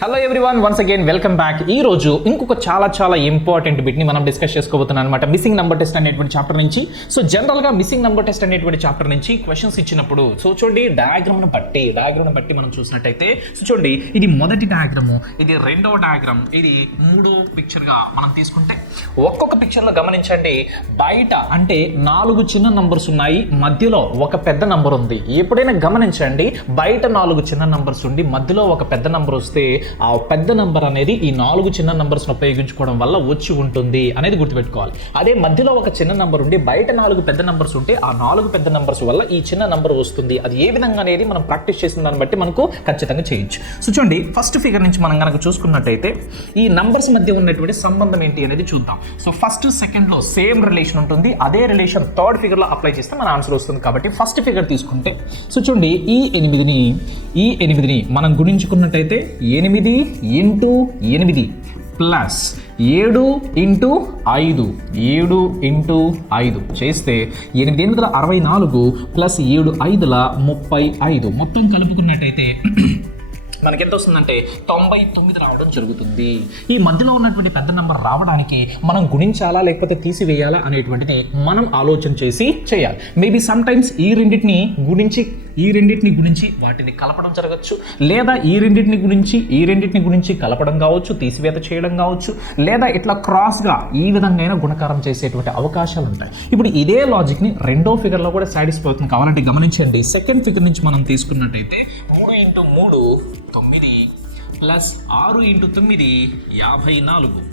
Hello everyone, once again welcome back. ఈ రోజు ఇంకొక చాలా ఇంపార్టెంట్ బిట్ని మనం డిస్కస్ చేసుకోబోతున్నాం అనమాట. మిస్సింగ్ నంబర్ టెస్ట్ అనేటువంటి చాప్టర్ నుంచి. సో జనరల్గా మిస్సింగ్ నంబర్ టెస్ట్ అనేటువంటి చాప్టర్ నుంచి క్వశ్చన్స్ ఇచ్చినప్పుడు సో చూడండి, డయాగ్రామ్ను బట్టి మనం చూసినట్టయితే సో చూడండి, ఇది మొదటి డయాగ్రాము, ఇది రెండవ డయాగ్రామ్, ఇది మూడో పిక్చర్గా మనం తీసుకుంటే ఒక్కొక్క పిక్చర్లో గమనించండి. బయట అంటే 4 చిన్న నంబర్స్ ఉన్నాయి, మధ్యలో ఒక పెద్ద నంబర్ ఉంది. ఎప్పుడైనా గమనించండి, బయట 4 చిన్న నంబర్స్ ఉండి మధ్యలో ఒక పెద్ద నంబర్ వస్తే ఆ పెద్ద నంబర్ అనేది ఈ 4 చిన్న నంబర్స్ను ఉపయోగించుకోవడం వల్ల వచ్చి ఉంటుంది అనేది గుర్తుపెట్టుకోవాలి. అదే మధ్యలో ఒక చిన్న నంబర్ ఉండి బయట 4 పెద్ద నంబర్స్ ఉంటే ఆ 4 పెద్ద నంబర్స్ వల్ల ఈ చిన్న నంబర్ వస్తుంది. అది ఏ విధంగా అనేది మనం ప్రాక్టీస్ చేసిన దాన్ని బట్టి మనకు ఖచ్చితంగా చేయొచ్చు. సో చూడండి, ఫస్ట్ ఫిగర్ నుంచి మనం కనుక చూసుకున్నట్టయితే ఈ నంబర్స్ మధ్య ఉన్నటువంటి సంబంధం ఏంటి అనేది చూద్దాం. సో ఫస్ట్ సెకండ్ లో సేమ్ రిలేషన్ ఉంటుంది, అదే రిలేషన్ థర్డ్ ఫిగర్ లో అప్లై చేస్తే మన ఆన్సర్ వస్తుంది. కాబట్టి ఫస్ట్ ఫిగర్ తీసుకుంటే సో చూడండి, ఈ 8ని మనం గుణించుకున్నట్టయితే 8 ఇంటూ 8 ప్లస్ 7 ఇంటూ 5 చేస్తే 8 64 ప్లస్ 7 5 35 మొత్తం కలుపుకున్నట్టయితే మనకి ఎంత వస్తుందంటే 99 రావడం జరుగుతుంది. ఈ మధ్యలో ఉన్నటువంటి పెద్ద నెంబర్ రావడానికి మనం గుణించాలా లేకపోతే తీసివేయాలా అనేటువంటిది మనం ఆలోచన చేసి చేయాలి. మేబీ సమ్ టైమ్స్ ఈ రెండింటిని గుణించి వాటిని కలపడం జరగచ్చు, లేదా ఈ రెండింటిని గుణించి కలపడం కావచ్చు, తీసివేత చేయడం కావచ్చు, లేదా ఇట్లా క్రాస్గా ఈ విధంగా గుణకారం చేసేటువంటి అవకాశాలు ఉంటాయి. ఇప్పుడు ఇదే లాజిక్ని రెండో ఫిగర్లో కూడా సాటిస్ఫై అవుతుంది. కావాలంటే గమనించండి, సెకండ్ ఫిగర్ నుంచి మనం తీసుకున్నట్టయితే 3 ఇంటూ 3 9 ప్లస్ 6 ఇంటూ 9 54.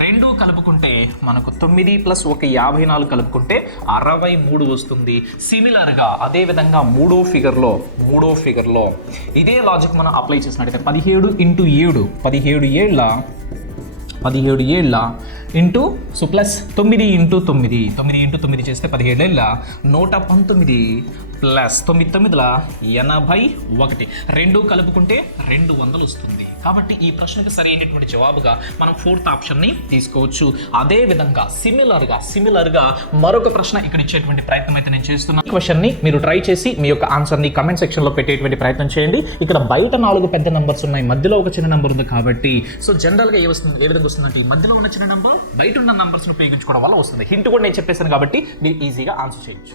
రెండు కలుపుకుంటే మనకు 9 ప్లస్ 54 కలుపుకుంటే 63 వస్తుంది. సిమిలర్గా అదేవిధంగా మూడో ఫిగర్లో ఇదే లాజిక్ మనం అప్లై చేసినట్టయితే 17 ఇంటూ 7 17 ఏళ్ళ ఇంటూ సో ప్లస్ 9 ఇంటూ 9 చేస్తే 17 ఏళ్ళ 119 ప్లస్ 9 81. రెండు కలుపుకుంటే 200 వస్తుంది. కాబట్టి ఈ ప్రశ్నకు సరైనటువంటి జవాబుగా మనం ఫోర్త్ ఆప్షన్ని తీసుకోవచ్చు. అదే విధంగా సిమిలర్గా మరొక ప్రశ్న ఇక్కడ ఇచ్చేటువంటి ప్రయత్నం అయితే నేను చేస్తున్నాను. ఈ క్వశ్చన్ని మీరు ట్రై చేసి మీ యొక్క ఆన్సర్ని కమెంట్ సెక్షన్లో పెట్టేటువంటి ప్రయత్నం చేయండి. ఇక్కడ బయట 4 పెద్ద నంబర్స్ ఉన్నాయి, మధ్యలో ఒక చిన్న నంబర్ ఉంది. కాబట్టి సో జనరల్గా ఏ విధంగా వస్తుందంటే ఈ మధ్యలో ఉన్న చిన్న నంబర్ బయట ఉన్న నంబర్స్ని ఉపయోగించుకోవడం వల్ల వస్తుంది. హింట్ కూడా నేను చెప్పేశాను కాబట్టి మీరు ఈజీగా ఆన్సర్ చేయొచ్చు.